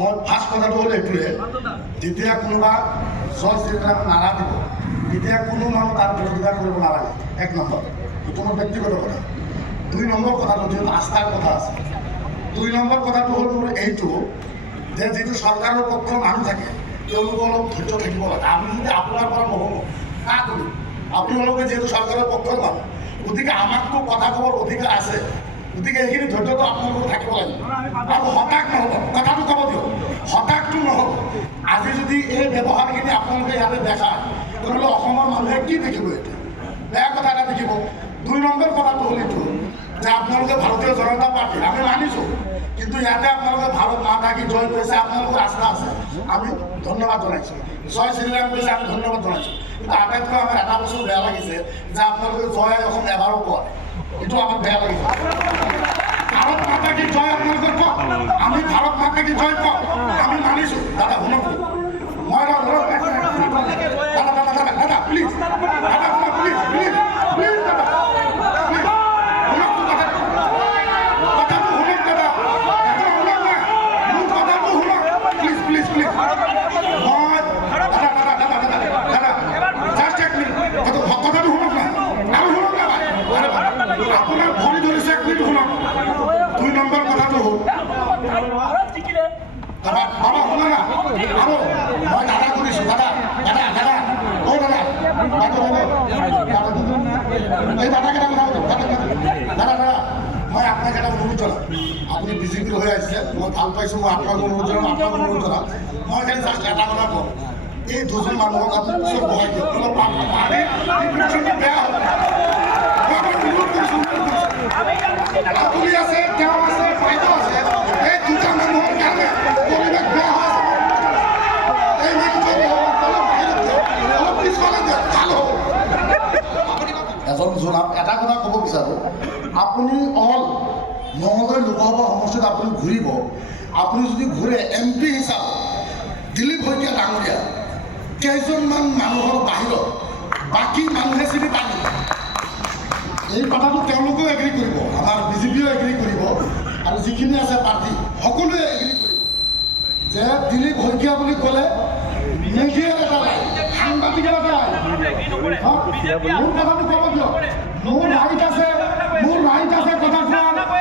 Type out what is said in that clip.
মই ফাৰ্ষ্ট কথাটো হ'ল এইটোৱে যেতিয়া কোনোবা জয় শ্ৰীৰাম নাৰা দিব, তেতিয়া কোনো মানুহ তাৰ বিৰোধিতা কৰিব নালাগে। এক নম্বৰ। এইটো মোৰ ব্যক্তিগত কথা। দুই নম্বৰ কথাটো যিহেতু আস্থাৰ কথা আছে। দুই নম্বৰ কথাটো হ'ল মোৰ এইটো যে যিটো চৰকাৰৰ পক্ষৰ মানুহ থাকে, তেওঁলোকে অলপ ধৈৰ্য থাকিব লাগে। আমি যদি আপোনাৰ পৰা নহ'ব কাক আপোনালোকে যিহেতু চৰকাৰৰ পক্ষৰ মানুহ গতিকে আমাকতো কথা ক'বৰ অধিকাৰ আছে। গতিকে এইখিনি ধৈৰ্যটো আপোনালোকৰ থাকিব লাগিব। আৰু হতাশ নহ'ব। কথাটো হতাশটো নহ'ব আজি যদি এই ব্যৱহাৰখিনি আপোনালোকে ইয়াতে দেখায় তেনেহ'লে অসমৰ মানুহে কি দেখিব এতিয়া? বেয়া কথা এটা দেখিব। দুই নম্বৰ কথাটো হ'ল এইটো, যে আপোনালোকে ভাৰতীয় জনতা পাৰ্টি, আমি মানিছোঁ, কিন্তু ইয়াতে আপোনালোকে ভাৰত মাতা কি জয় কৰিছে, আপোনালোকৰ আস্থা আছে। আমি ধন্যবাদ জনাইছোঁ। জয় শ্ৰীৰাম কৰিছে আমি ধন্যবাদ জনাইছোঁ। কিন্তু আটাইতকৈ আমাৰ এটা বস্তু বেয়া লাগিছে, যে আপোনালোকে জয় অসম এবাৰো নাই। এইটো আমাৰ বেয়া লাগিছে। ভাৰত মাতা কি জয় আপোনালোকে কওক আমি ভাৰত মাতা কি জয় কওক আমি মানিছোঁ দাদা শুনক মই এটা অনুৰোধ কৰিছোঁ। দাদা দাদা দাদা দাদা প্লিজ দাদা দাদা প্লিজ প্লিজ প্লিজ দাদা প্লিজ শুনক তো দাদা কথাটো শুনক দাদা কথাটো শুনক না মোৰ কথাটো শুনক প্লিজ প্লিজ প্লিজ মই দাদা দাদা দাদা দাদা দাদা জাষ্ট এক মিনিট কথা- কথাটো শুনক না আৰু শুনক না ভাই আৰে ভাই, আপোনাৰ ভৰি ধৰিছে এক মিনিট শুনক দুই কথাটো হ'ল দাদা বাবা শুনা না। মই দাদা কৰিছোঁ দাদা দাদা দাদা অ দাদা এই দাদাকেইটা কথা দাদা দাদা মই আপোনাক এটা অনুৰোধ জনাম আপুনি বিজেপিৰ হৈ আহিছে মই ভালো পাইছোঁ মই আপোনাক অনুৰোধ জনাম আপোনাক অনুৰোধ জনাম মই খালি জাষ্ট এটা কথা কওঁ এই দুজন মানুহক আপুনি পিছত বহাই দিয়ক বেয়া হ'ব আপুনি আছে তেওঁ আছে বাইদেউ আছে এই দুটা মানুহৰ কাৰণে পৰিৱেশ বেয়া হৈ আছে এই মানুহজন অলপ বাহিৰত দিয়ক অলপ পিছফালে দিয়ক ভালো হ'ব এজন জনাব, এটা কথা ক'ব বিচাৰোঁ। আপুনি অল মঙলদৈ লোকসভা সমষ্টিত আপুনি ঘূৰিব। আপুনি যদি ঘূৰে এম পি হিচাপে, দিলীপ শইকীয়া ডাঙৰীয়া, কেইজনমান মানুহৰ বাহিৰত বাকী মানুহে চিনি নেকি? এই কথাটো তেওঁলোকেও এগ্ৰী কৰিব, আমাৰ বিজেপিও এগ্ৰী কৰিব, আৰু যিখিনি আছে পাৰ্টি, সকলোৱে এগ্ৰী কৰিব যে দিলীপ শইকীয়া বুলি ক'লে মেডিয়াৰ এটা লাইন সাংবাদিকৰ এটা লাইন মোৰ কথাটো ক'ব দিয়ক মোৰ ৰাইট আছে মোৰ ৰাইট আছে কথা কোৱাৰ